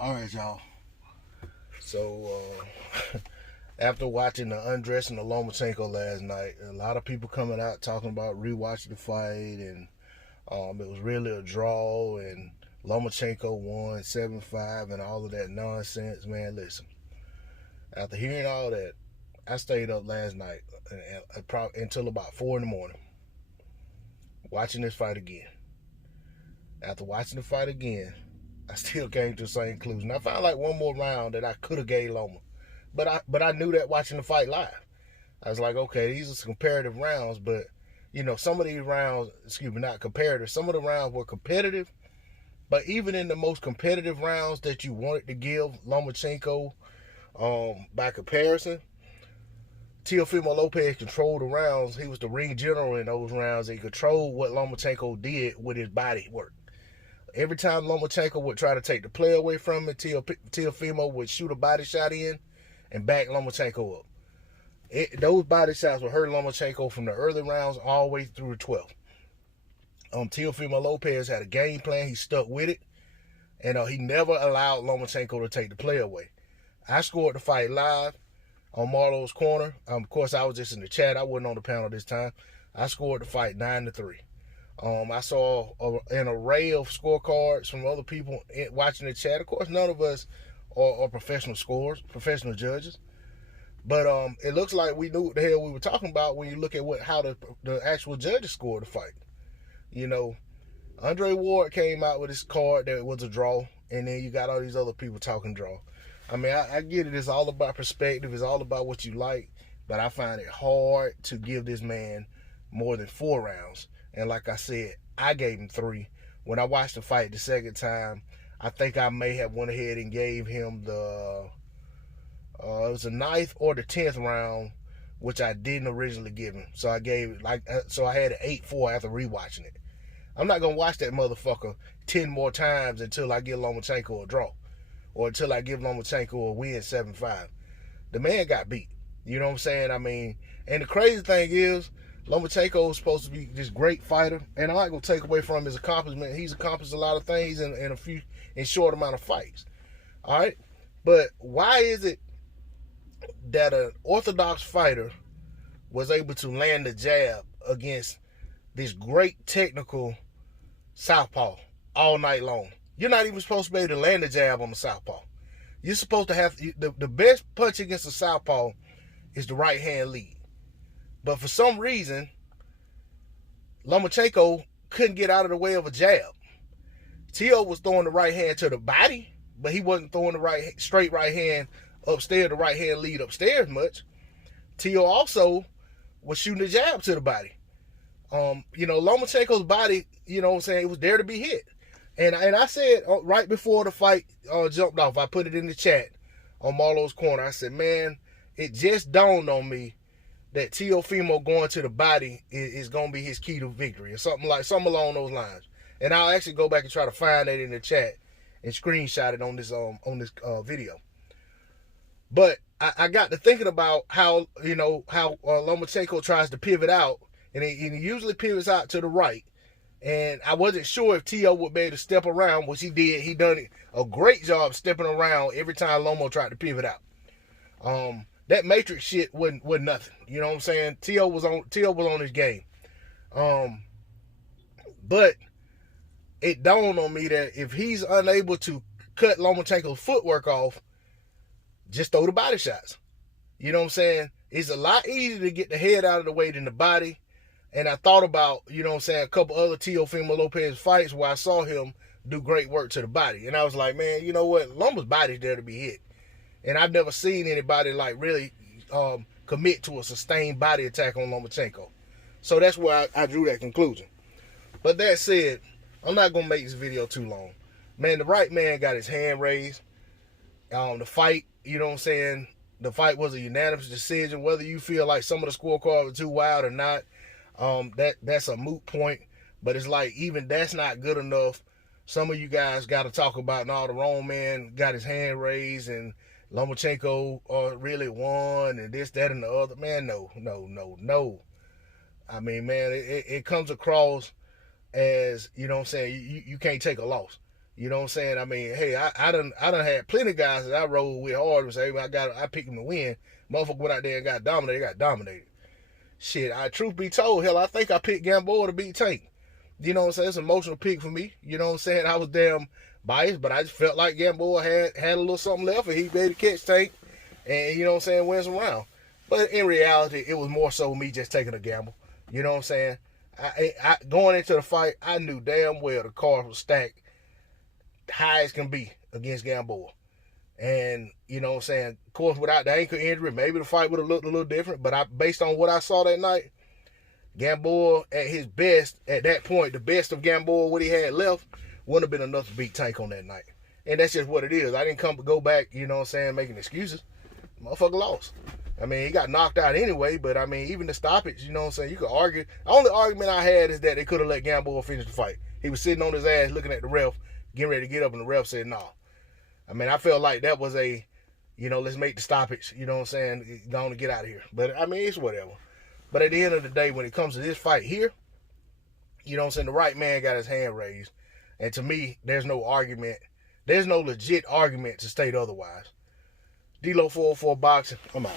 All right, y'all. So, after watching the undressing of Lomachenko last night, a lot of people coming out talking about rewatching the fight, and it was really a draw, and Lomachenko won 7-5, and all of that nonsense. Man, listen. After hearing all that, I stayed up last night until about 4 in the morning, watching this fight again. After watching the fight again, I still came to the same conclusion. I found like one more round that I could have gave Loma, but I knew that watching the fight live. I was like, okay, these are some comparative rounds, but some of these rounds, not comparative. Some of the rounds were competitive, but even in the most competitive rounds that you wanted to give Lomachenko, by comparison, Teofimo Lopez controlled the rounds. He was the ring general in those rounds. He controlled what Lomachenko did with his body work. Every time Lomachenko would try to take the play away from him, Teofimo would shoot a body shot in and back Lomachenko up. Those body shots would hurt Lomachenko from the early rounds all the way through the 12th. Teofimo Lopez had a game plan. He stuck with it, and he never allowed Lomachenko to take the play away. I scored the fight live on Marlo's corner. Of course, I was just in the chat. I wasn't on the panel this time. I scored the fight 9-3. I saw an array of scorecards from other people watching the chat. Of course, none of us are professional scorers, professional judges. But it looks like we knew what the hell we were talking about when you look at how the actual judges scored the fight. Andre Ward came out with his card that was a draw, and then you got all these other people talking draw. I mean, I get it. It's all about perspective. It's all about what you like. But I find it hard to give this man more than 4 rounds. And like I said, I gave him 3. When I watched the fight the second time, I think I may have went ahead and gave him it was the 9th or the 10th round, which I didn't originally give him. So I gave so I had an 8-4 after rewatching it. I'm not gonna watch that motherfucker 10 more times until I give Lomachenko a draw, or until I give Lomachenko a win 7-5. The man got beat. You know what I'm saying? I mean, and the crazy thing is, Lomachenko is supposed to be this great fighter, and I'm not gonna take away from his accomplishment. He's accomplished a lot of things in short amount of fights. All right, but why is it that an orthodox fighter was able to land the jab against this great technical southpaw all night long? You're not even supposed to be able to land the jab on the southpaw. You're supposed to have the best punch against the southpaw is the right hand lead. But for some reason, Lomachenko couldn't get out of the way of a jab. Teo was throwing the right hand to the body, but he wasn't throwing the straight right hand upstairs, the right hand lead upstairs much. Teo also was shooting the jab to the body. Lomachenko's body, you know what I'm saying, it was there to be hit. And I said right before the fight jumped off, I put it in the chat on Marlo's corner. I said, man, it just dawned on me that Teofimo going to the body is going to be his key to victory, or something along those lines. And I'll actually go back and try to find that in the chat and screenshot it on this video. But I got to thinking about how Lomachenko tries to pivot out, and he usually pivots out to the right. And I wasn't sure if Teo would be able to step around, which he did. He done a great job stepping around every time Lomo tried to pivot out. That matrix shit wasn't nothing. You know what I'm saying? Teo was on his game. But it dawned on me that if he's unable to cut Lomachenko's footwork off, just throw the body shots. You know what I'm saying? It's a lot easier to get the head out of the way than the body. And I thought about, a couple other Teofimo Lopez fights where I saw him do great work to the body. And I was like, man, you know what? Loma's body's there to be hit. And I've never seen anybody really commit to a sustained body attack on Lomachenko. So that's where I drew that conclusion. But that said, I'm not going to make this video too long. Man, the right man got his hand raised. The fight, the fight was a unanimous decision. Whether you feel like some of the scorecards were too wild or not, that's a moot point. But it's like, even that's not good enough. Some of you guys got to talk about, no, the wrong man got his hand raised and Lomachenko really won and this, that, and the other. Man, no. I mean, man, it comes across as, you can't take a loss. You know what I'm saying? I mean, hey, I done had plenty of guys that I rolled with hard and say, I picked him to win. Motherfucker went out there and got dominated. Shit, truth be told, hell, I think I picked Gamboa to beat Tank. You know what I'm saying? It's an emotional pick for me. You know what I'm saying? I was damn biased, but I just felt like Gamboa had a little something left, and he made to catch Tank, and you know what I'm saying, wins around. But in reality, it was more so me just taking a gamble. You know what I'm saying? I going into the fight, I knew damn well the cards was stacked high as can be against Gamboa. And, you know what I'm saying, of course, without the ankle injury, maybe the fight would have looked a little different. But based on what I saw that night, Gamboa at his best, at that point, the best of Gamboa, what he had left, wouldn't have been enough to beat Tank on that night. And that's just what it is. I didn't go back, you know what I'm saying, making excuses. Motherfucker lost. I mean, he got knocked out anyway, but I mean, even the stoppage, you know what I'm saying, you could argue. The only argument I had is that they could have let Gamboa finish the fight. He was sitting on his ass looking at the ref, getting ready to get up, and the ref said, no. I mean, I felt like that was let's make the stoppage, you know what I'm saying, go on and get out of here. But, I mean, it's whatever. But at the end of the day, when it comes to this fight here, you know what I'm saying, the right man got his hand raised. And to me, there's no argument. There's no legit argument to state otherwise. D-Lo 404 Boxing, I'm out.